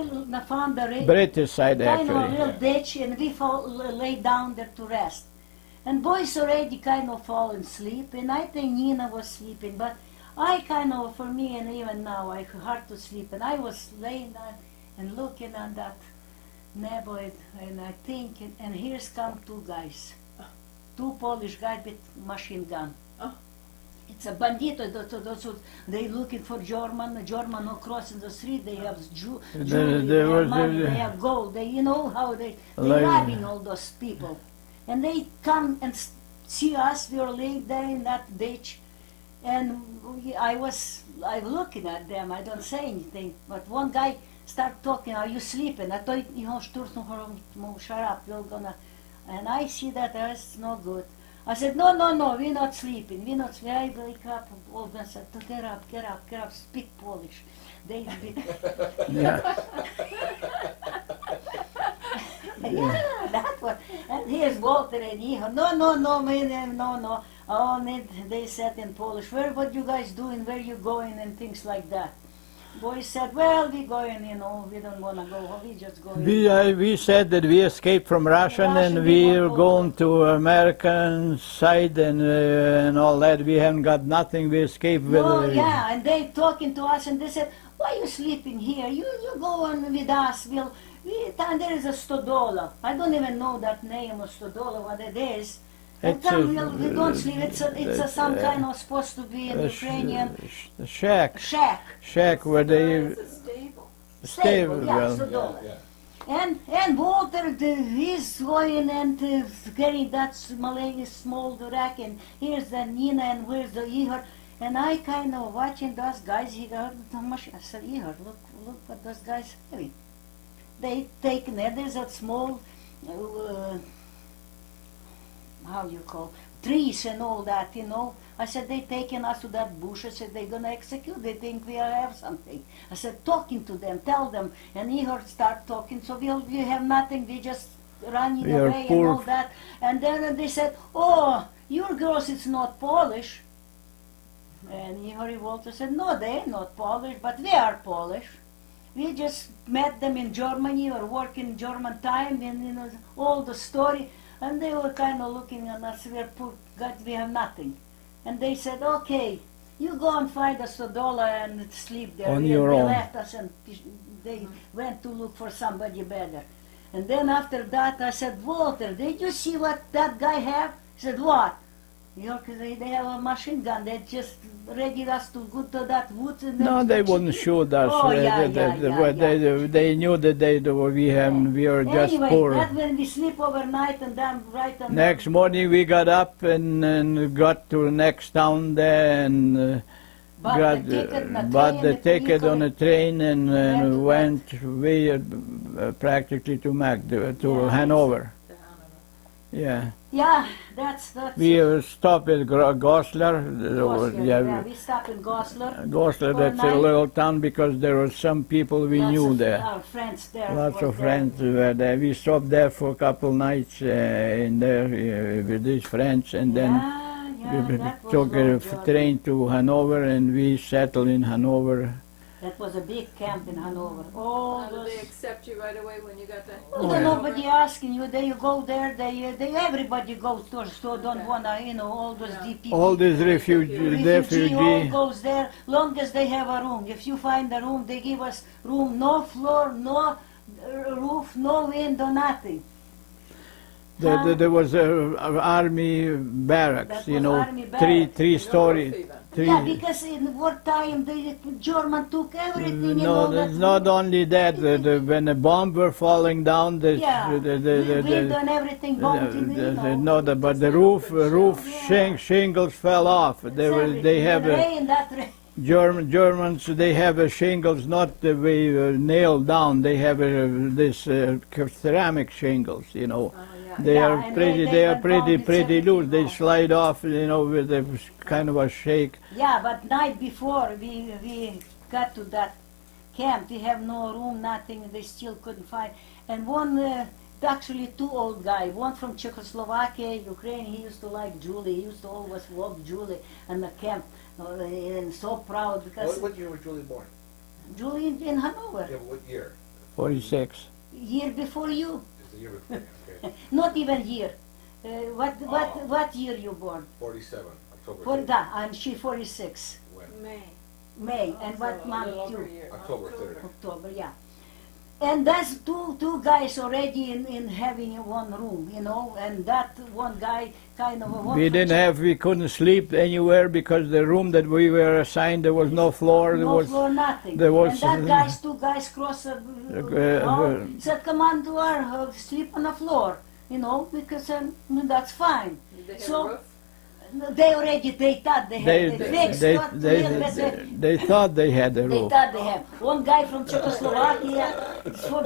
found the British side, kind of a actually. little ditch, and we lay down there to rest. And boys already kind of fallen asleep, and I think Nina was sleeping, but I kind of, for me, and even now, I hard to sleep, and I was laying down and looking at that neighborhood, and I think, and here's come two guys, two Polish guys with machine gun. It's a bandito. They looking for German who crossing the street. They have jewelry, they have money, they have gold. They, you know how they robbing all those people, and they come and see us. We were laying there in that ditch, and I was looking at them. I don't say anything, but one guy start talking. Are you sleeping? I thought, you know, shut up. You're gonna, and I see that that's no good. I said, no, we're not sleeping. We're not sleeping. I wake up, all of them said, get up, speak Polish. They speak. Yeah. Yeah, that one. And here's Walter and Iho. No. Oh, they said in Polish, what you guys doing, where you going, and things like that. Boys said, well, we going, we don't want to go home, we just going. We said that we escaped from Russian and Russian, we we are won't go going to American side and all that. We haven't got nothing. We escaped with. No, yeah, and they talking to us and they said, why you sleeping here? You go on with us. And there is a $100. I don't even know that name of $100, what it is. And It's come, a- we don't sleep. It's some kind of supposed to be an Ukrainian shack shack. where they It's a stable. Stable, yeah, well. $100. Yeah. And Walter, he's going and carrying that small rack, and here's the Nina, and where's the Igor, and I kind of watching those guys. He got the machine. I said, Igor, look what those guys having. They taken there. There's a small, how you call, trees and all that, I said, they taking us to that bush. I said, they're going to execute. They think we have something. I said, talking to them, tell them. And Igor start talking. So we have nothing. We just running We are away poor. and all that. And then they said, oh, your girls, it's not Polish. And Igor Walter said, no, they're not Polish, but we are Polish. We just met them in Germany or working German time and all the story. And they were kind of looking at us, we're poor, God, we have nothing. And they said, okay, you go and find us $1 and sleep there. On We- your they own. left us and they went to look for somebody better. And then after that I said, Walter, did you see what that guy have? He said, what? They have a machine gun. They just ready us to go to that woods. And No, then they wouldn't shoot us. Oh, yeah, They knew that we were just anyway, poor. that when we sleep overnight and then right on Next morning we got up and got to the next town there and Bought bought the ticket on the a train and Went to went way practically to to Yeah. Hanover. Yeah, Yeah, that's we stopped at Goslar. Goslar, yeah, we stop in Goslar. Goslar, for that's a night. little town because there were some people we Lots knew of there. Our friends there. Lots was of there. friends were there. We stopped there for a couple nights in there with these friends, and then we that was took long a journey. train to Hanover, and we settled in Hanover. That was a big camp in Hanover. All How did those. they accept you right away when you got there? Well, yeah. nobody asking you. They go there. They everybody goes to. So don't Okay. wanna, all those Yeah. DP. All these refugee all refugee. goes there. Long as they have a room. If you find a room, they give us room. No floor, no roof, no window, nothing. There was a army barracks, That was army barracks. three-story. Yeah, because in wartime the German took everything. and No, all that. it's not only that. When the bomb were falling down, Yeah, window and everything bumped in, but the roof Yeah. shingles fell off. They have a rain, that rain. Germans. They have a shingles not the way nailed down. They have this ceramic shingles. Oh, yeah. They Yeah, are and pretty. they They are can pretty bomb it pretty loose. They 70 slide off. With a kind of a shake. Yeah, but night before we got to that camp, we have no room, nothing. They still couldn't find. And one, actually two old guys, one from Czechoslovakia, Ukraine. He used to like Julie. He used to always walk Julie in the camp, and so proud because What year was Julie born? Julie in Hanover, Yeah, what year? 46. year before you, Is the year before? Okay. not even year. What Oh. what year you born? 47, October. For 3rd. that, and she 46. When? May. May, and So what a month little you? over a year. October 3rd. October, yeah. And that's two guys already in having one room, and that one guy kind of a We couldn't sleep anywhere because the room that we were assigned, there was no floor. There no was floor, nothing. there was- and that two guys cross the hall, said, come on to our sleep on the floor, because that's fine. Did they have So, a roof? They thought they had, they fixed what little bit they thought they had a They roof. thought they have. One guy from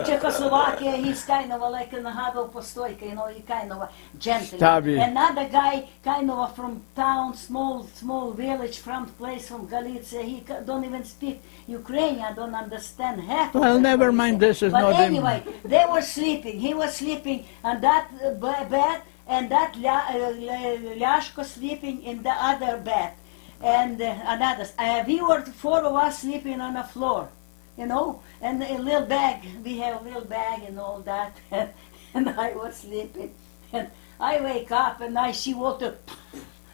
Czechoslovakia, he's kind of like a Havel Postojka, he kind of a gentleman. Stubby. Another guy, kind of from town, small village, from place from Galicia, he don't even speak Ukrainian, don't understand half of Well, it, never what he mind, said. this is But not anyway, they were sleeping, he was sleeping on that bed, and that Lyashko sleeping in the other bed. and another. We were four of us sleeping on the floor, you know, and a little bag. We have a little bag and all that, and I was sleeping, and I wake up and I see water.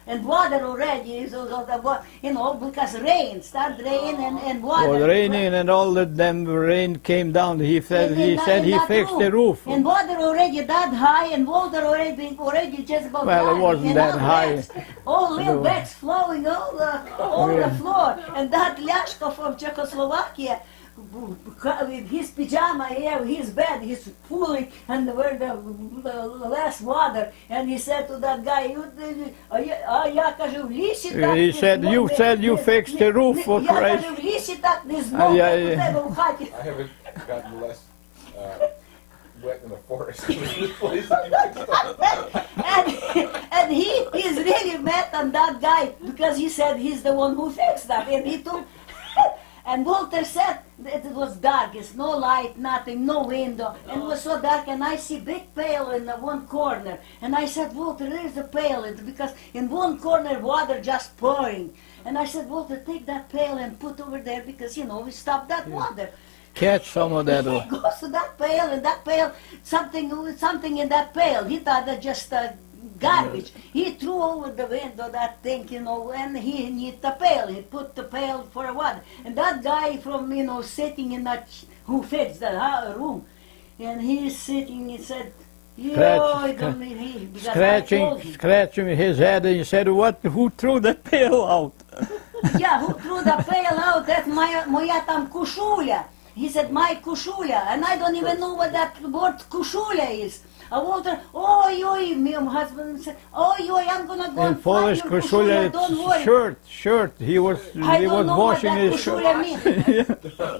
And water already is, you know, because rain, start rain and water. Oh, raining and all that them rain came down. He said he that fixed room. the roof. And water already that high, and water already just about. Well, it wasn't that high. All little bags flowing all the floor, and that Lyashko from Czechoslovakia. With his pajama here, his bed, he's pulling and where the less water, and he said to that guy, He said, you fixed the roof for Christ. I haven't gotten less wet in the forest in this place than you fixed up. and he's really mad on that guy because he said he's the one who fixed that, and he took. And Walter said that it was dark, it's no light, nothing, no window, and it was so dark, and I see big pail in the one corner, and I said, Walter, there's a pail, because in one corner water just pouring, and I said, Walter, take that pail and put over there, because, you know, we stop that water. Catch some of that. He goes to that pail, and that pail, something in that pail, he thought that just garbage. He threw over the window that thing, you know, and he need the pail. He put the pail for a water. And that guy from, you know, sitting in that, who fixed the room, and he's sitting, he said, scratching his head, and he said, who threw the pail out? Yeah, who threw the pail out? That's moja tam kušulja. He said, my kušulja. And I don't even know what that word kušulja is. Walter, oi, my husband said, oi, I'm gonna go In and Polish, find your kušulja, don't worry. shirt. He was washing his shirt.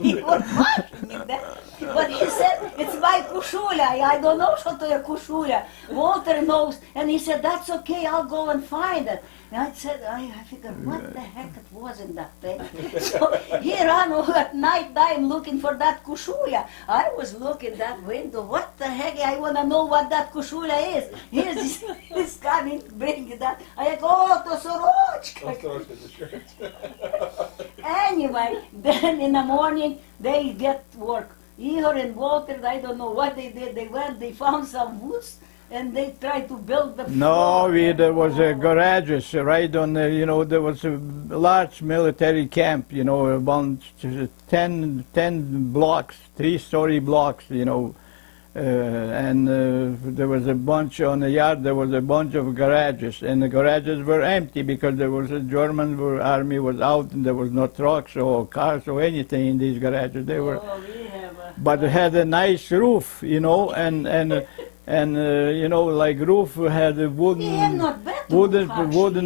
He was washing that. But he said, it's my kušulja. I don't know what to kušulja. Walter knows. And he said, that's okay, I'll go and find it. And I said, I figured, what the heck it was in that thing? So he ran over at night time looking for that kušulja. I was looking that window, what the heck, I want to know what that kušulja is. Here's this coming, bringing that. I go, to soročka. Anyway, then in the morning, they get work. Igor and Walter, I don't know what they did. They went, they found some woods, and they tried to build the floor. No, there was a garages right on the, you know, there was a large military camp, you know, about 10 blocks, 3-story blocks, you know, and there was a bunch on the yard, there was a bunch of garages, and the garages were empty because there was a German army was out, and there was no trucks or cars or anything in these garages. They were, but it had a nice roof, you know, and you know, like roof had a wooden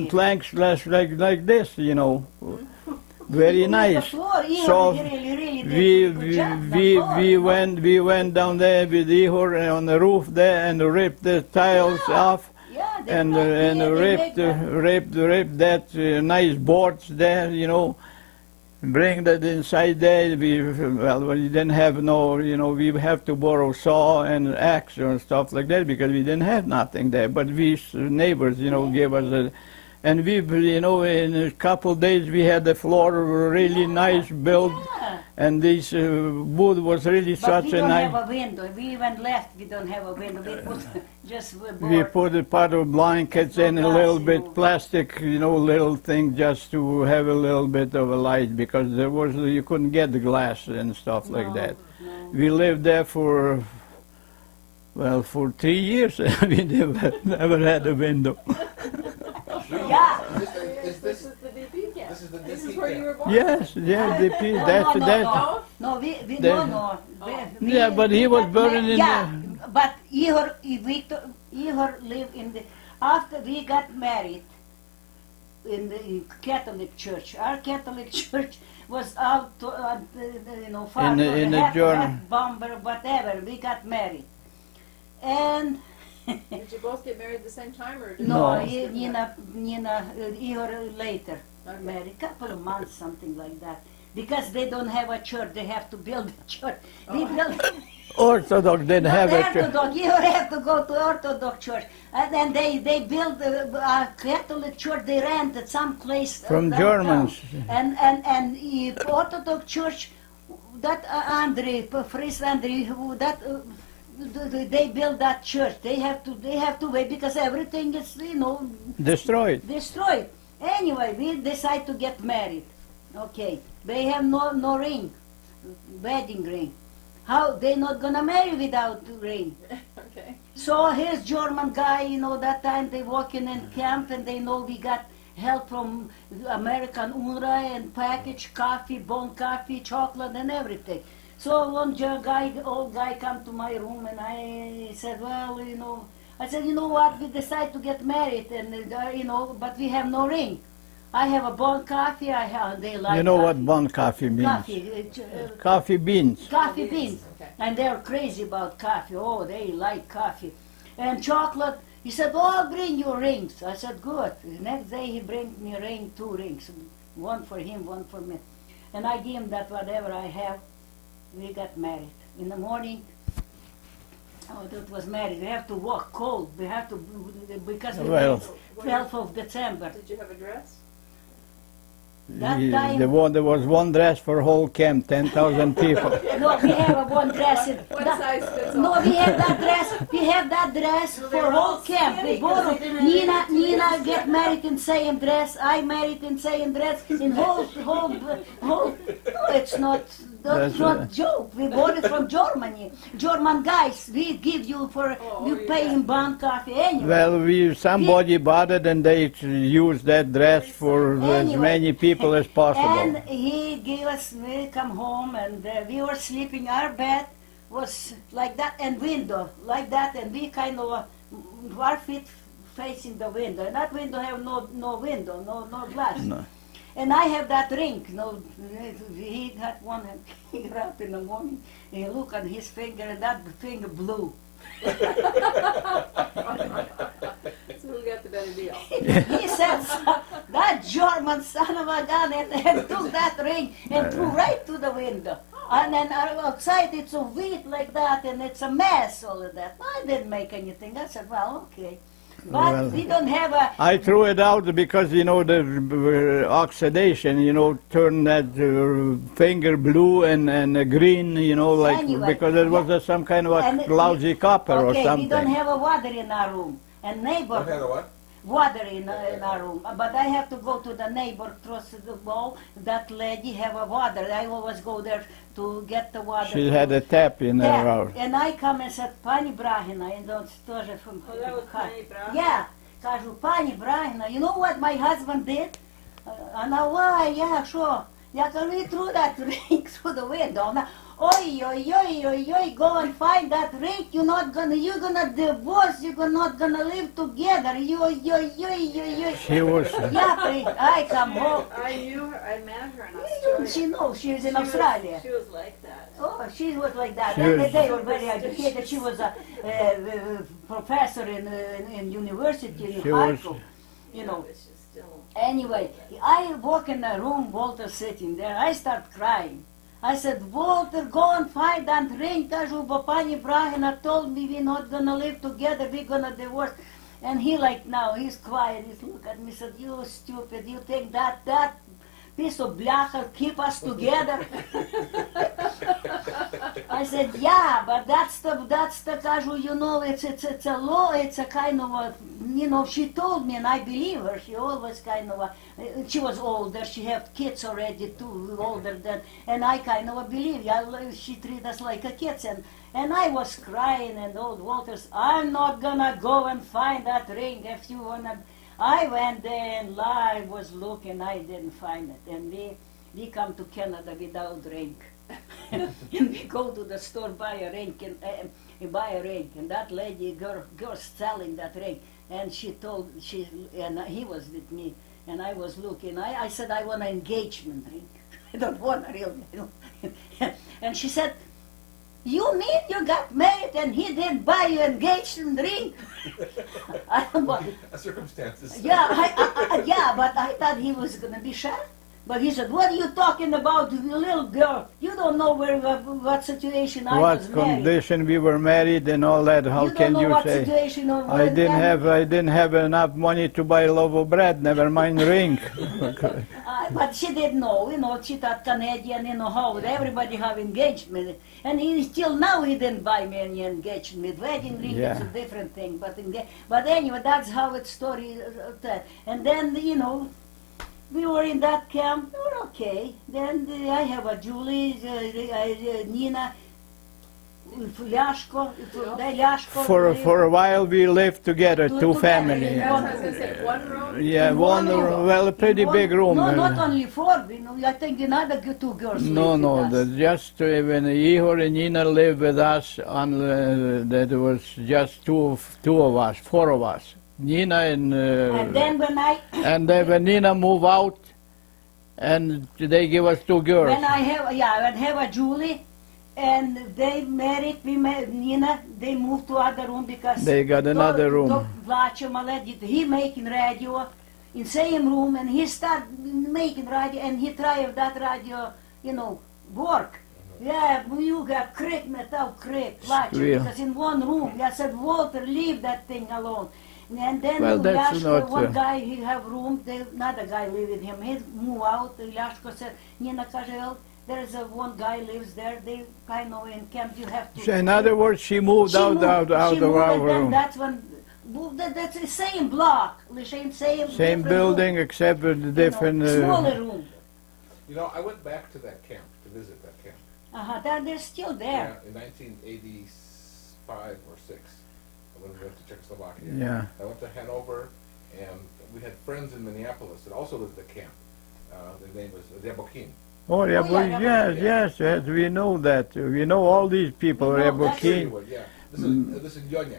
planks like this, you know, very nice. So we went down there with Ihor on the roof there and ripped the tiles off, and ripped that nice boards there, you know. Bring that inside there. We didn't have no, you know, we have to borrow saw and axe and stuff like that because we didn't have nothing there. But we neighbors, you know, gave us a, and we, you know, in a couple days we had the floor really nice built, and this wood was really such a nice. But we don't have a window. We even left. We don't have a window. We put just we put a part of blankets and a little bit plastic, you know, little thing just to have a little bit of a light because there was you couldn't get the glass and stuff like that. We lived there for 3 years. We never had a window. Yeah. This is the DP camp. This is the This DP is where camp. you were born. Yes, yeah, DP. That's No, no. Yeah, but he was buried in yeah, but Ihor lived in the, after we got married in the Catholic Church. Our Catholic Church was out, you know, far in the Jordan. bomber, whatever. We got married. And Did you both get married at the same time, or did no, you Nina, Ihor later married, couple of months, something like that. because they don't have a church. They have to build a church. We build. Orthodox didn't have Not it. Orthodox. You have to go to Orthodox church, and then they built a Catholic church. They rented some place From downtown. Germans. And Orthodox church, that Andre, Priest Andre, that they built that church. They have to wait because everything is Destroyed. destroyed. Anyway, we decide to get married. Okay, they have no ring, wedding ring. How they not gonna marry without ring? Okay. So here's German guy, that time they walking in camp and they know we got help from American UNRWA and package coffee, bone coffee, chocolate and everything. So one old guy come to my room and I said, well, I said, you know what, we decide to get married and, but we have no ring. I have a bone coffee, they like You know coffee. what bone coffee means? Coffee, Coffee beans. coffee beans. Okay. And they're crazy about coffee. Oh, they like coffee. And chocolate, he said, oh, I'll bring you rings. I said, good. The next day he brings me ring, 2 rings. One for him, one for me. And I give him that whatever I have. We got married. In the morning, that was married. We have to walk cold. We have to, because we Well. 12th of December. Did you have a dress? That time- There was one dress for whole camp, 10,000 people. No, we have a one dress. One That- size fits No, all. we have that dress. We have that dress No, for they're whole all camp. skinny We 'cause borrow. they didn't have anything to Nina get married in same dress. I married in same dress. In whole. No, it's not. That's That's not joke. We bought it from Germany. German guys. We give you for. Oh, You you pay got in it. bond coffee anyway. Well, somebody bought it and they used that dress for as Anyway. many people as possible. And he gave us, we come home and we were sleeping, our bed was like that and window, like that, and we kind of, our feet facing the window. And that window have no window, no glass. No. And I have that ring, he had one and he got up in the morning and he look at his finger and that finger blew. So who got the better deal? He said, that German son of a gun, and took that ring and threw right to the window. And then outside it's so wheat like that, and it's a mess, all of that. I didn't make anything. I said, well, okay. But Well, we don't have a... I threw it out because, the oxidation, turned that finger blue and green, like, Anyway, because it was some kind of and a lousy copper or Okay, we don't something. have a water in our room. And neighbor... Don't have the what? Water in our room, but I have to go to the neighbor across the wall. That lady have a water. I always go there to get the water. She had a tap in her Yeah, house. and I come and said, Pani Brahina, and that's тоже from Oh, that was Pani Brahina? Yeah, кажу, Pani Brahina, you know what my husband did? Она, why, yeah, sure. Я говорю, he threw that ring through the window. Она, oi, go and find that ring. You're gonna divorce. You're not gonna live together. She was, Yeah, I come home. I knew her, I met her in Australia. She knows she was in She was- Australia. She was like that. Oh, she was like that. She And was- they were very educated. She was a professor in university in She was- Kharkov. But she's still. Anyway, I walk in the room, Walter sitting there. I start crying. I said, Walter, go and find that ring. Кажу, бо Pani Brahina told me we're not gonna live together. We're gonna divorce. And he now, he's quiet. He's look at me, said, you stupid. You think that piece of blacha keep us together? I said, yeah, but that's the кажу, it's a law, it's a kind of a, she told me and I believe her. She always kind of she was older, she had kids already too, older than, and I kind of believe, she treated us like a kids. And I was crying and old Walters, I'm not gonna go and find that ring if you wanna. I went there and I was looking, I didn't find it. And we come to Canada without ring. And we go to the store, buy a ring, and that lady girl selling that ring. And and he was with me, and I was looking. I said, I want an engagement ring. I don't want a real, And she said, you mean you got married and he didn't buy you engagement ring? I don't want. Circumstances. Yeah, yeah, but I thought he was gonna be shocked. But he said, what are you talking about, you little girl? You don't know what situation I What was married. condition we were married and all that? How You don't can know you what say? situation of I didn't have enough money to buy a loaf of bread. Never mind ring. But she didn't know, she thought Canadian, how everybody have engagement. And still now he didn't buy me any engagement. Wedding ring is a Yeah. different thing. But anyway, that's how its story. And then, we were in that camp, we were okay. Then I have a Julie, Nina, Lashko, For a while we lived together, two family. That's what I was gonna say, one room? Yeah, one well, a pretty big room. No, not only four. I think another two girls. No, lived no, with us. just when Ihor and Nina lived with us, that was just two of us, four of us. Nina and then and then when Nina moved out, and they give us two girls. when I have a Julie, and they married, Nina, they moved to other room because They got another room. He making radio in same room, and he start making radio, and he try that radio, work. Yeah, you got crack, metal crack, Squeal. because in one room, I said, Walter, leave that thing alone. And then Well, that's Yashko, not, one guy, he have room, another guy live with him. He move out, Yashko said, Nina kaže, well, there's one guy lives there, they kind of in camp, you have to... So in other words, she moved out She of our moved, and then room. that's when, that's the same block, the same Same different building room, except with the different. smaller room. I went back to that camp, to visit that camp. They're still there. Yeah, in 1985 or 6, when we went to Czechoslovakia. Yeah. I went to Hanover, and we had friends in Minneapolis that also lived at the camp. Their name was Debokin. Oh, yeah, yeah, well, yeah. yes, we know that. We know all these people, We know that's- Rebokin. Yeah, this is Yonya.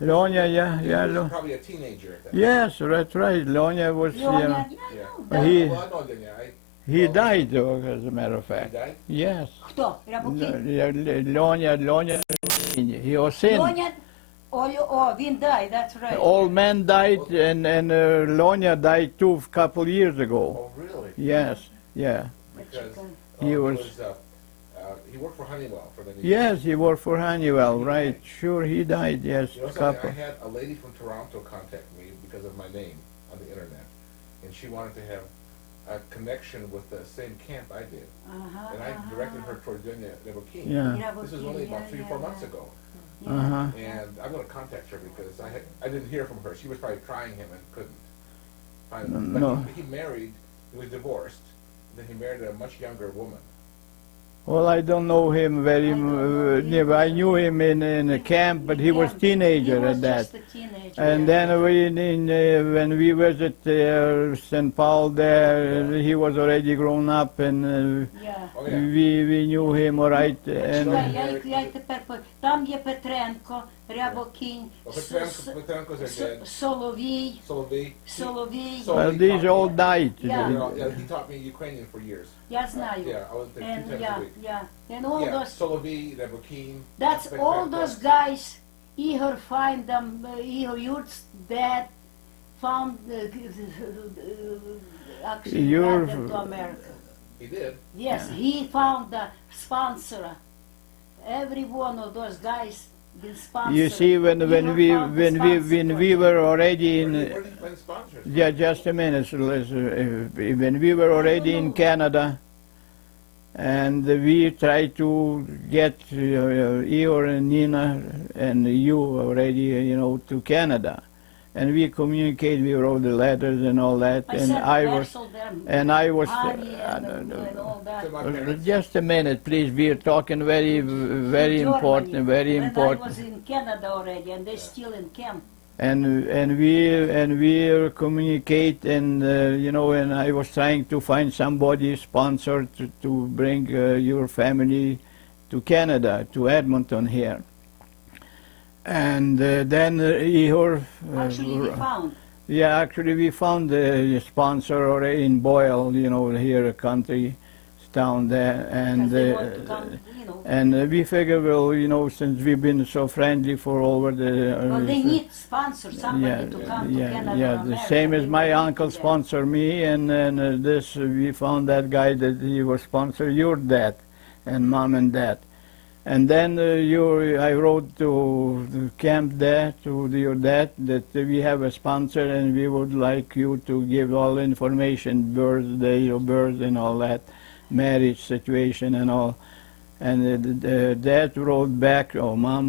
Lonya, yeah, He yeah. was probably a teenager at that Yes, that's right. Lonya was, Ljonya, time. yeah, He- Well, I know Yonya. he died, though, as a matter of He fact. died? Yes. Kto? Rabokin? Lonya, he was sin. Ljonya, він died, that's right. Old man died, and Lonya died too a couple years ago. Oh, really? Yes, yeah. Because He was- he worked for Honeywell for the Yes, he worked for Honeywell, right. Sure, he died, yes, You know something? couple. I had a lady from Toronto contact me because of my name on the internet, and she wanted to have a connection with the same camp I did, and I directed her toward Yonya Debokin. Yeah, This was only about 3 or 4 months ago, uh-huh. and I'm going to contact her because I didn't hear from her. She was probably trying him and couldn't find him. But No. he married, he was divorced, then he married a much younger woman. Well, I don't know him very, I knew him in a camp, but he was teenager He was at that. just a teenager. And then when we visit St. Paul there, he was already grown up, and Yeah. Oh, yeah. we knew him all right. And Я й тепер там є Петренко, Рябокінь, Well, Petrenko's are dead. Соловій, Solovey. Соловій. well, these all died. Yeah. He taught me Ukrainian for years. Я знаю. Yeah, I was there 2 And times yeah, a week. yeah. And all Yeah, those, Solovey, Debokin. that's all those guys, Igor find them, Igor Yurt's dad found, actually Your- brought them to America. He did. Yes, he found the sponsor. Every one of those guys been sponsored. You see, when Igor we found the sponsor when for we them. were already Where in. did he find sponsors? Yeah, just a minute. So when we were already in Canada, and we tried to get Eeyore and Nina and you already, to Canada, and we communicated. We wrote the letters and all that, and sent I was, Vessel there, and I was. honey and all that. To my parents. Just a minute, please. We are talking very Germany. important, very And important. I was in Canada already, and they still in camp. And we communicate, and and I was trying to find somebody sponsor to bring your family to Canada, to Edmonton here. And then Ihor, Actually, we found. actually we found a sponsor already in Boyle, here a country town there, and Because they want to come, you know. and we figure, well, you know, since we've been so friendly for over the But they need sponsors, somebody to come to Canada or the America. same as They my will uncle need them. sponsored me, and this we found that guy that he was sponsor your dad, and mom and dad. And then I wrote to the camp there, to your dad, that we have a sponsor and we would like you to give all information, birthday, your birth and all that, marriage situation and all. And dad wrote back, or mom,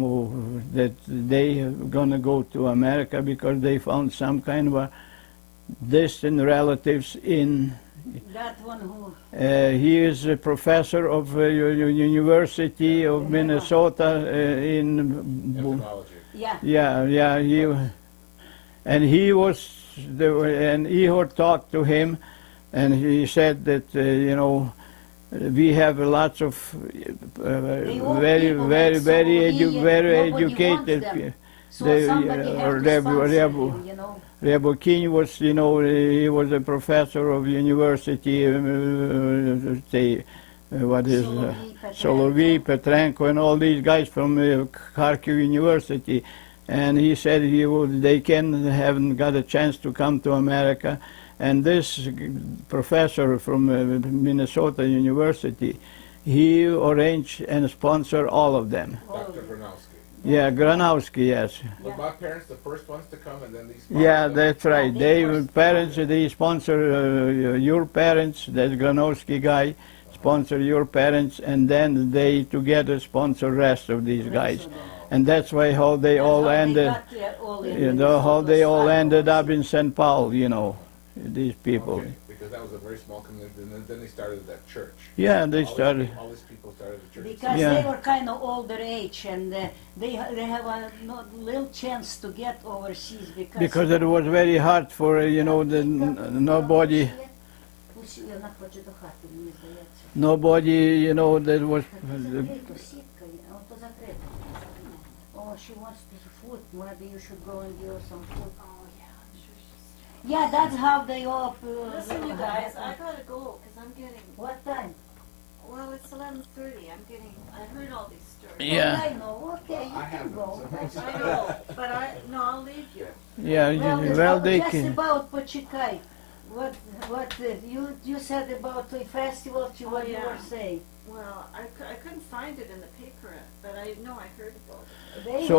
that they are going to go to America because they found some kind of a distant relatives in. That one who, He is a professor of University of Minnesota in. Entomology. And he was, and Ihor talked to him, and he said that you know, we have lots of very educated. so somebody have to sponsor him, you know. Rebo King was, you know, he was a professor of university, say, Solovey, Petrenko, and all these guys from Kharkiv University. And he said they haven't got a chance to come to America. And this professor from Minnesota University, he arranged and sponsored all of them. Dr. Gronowski. Yeah, Gronowski, yes. Was my parents the first ones to come, and then these? Yeah, that's right. They sponsor your parents. That Gronowski guy sponsor your parents, and then they together sponsor rest of these guys. And that's why how they all ended. How they all ended up in St. Paul. You know, these people. Okay, because that was a very small community, and then they started that church. Yeah, they started. All these people started the church. Because they were kind of older age, and they have a little chance to get overseas Because it was very hard for you know nobody you know that was. Oh, she wants food. Maybe you should go and give her some food. Oh, yeah. Yeah, that's how they all. Listen, you guys, I gotta go because I'm getting. What time? Well, it's 11:30. I heard all these stories. Yeah. Oh, I know. Okay, you can go. I know, but I'll leave you. Yeah, well, they just can. about Почекай. What you said about the festival? What you were saying? Well, I couldn't find it in the paper, but I know I heard about it. So,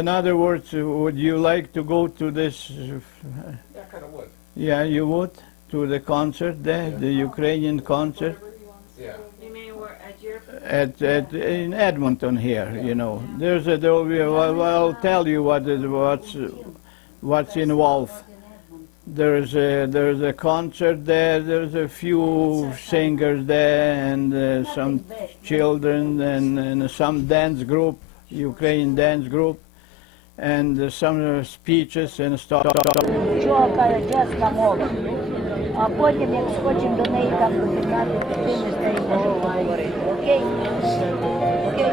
in other words, would you like to go to this? Yeah, kind of would. Yeah, you would, to the concert there, the Ukrainian concert Yeah. You mean we're at your? in Edmonton here. You know, there will be. Well, I'll tell you what's involved. There's a concert there. There's a few singers there, and some children, and some dance group, Ukrainian dance group, and some speeches and stuff. Що каже чесна мова. А потім, як схочемо до неї там допікати, то ми з нею можемо поговорити. Окей? Окей?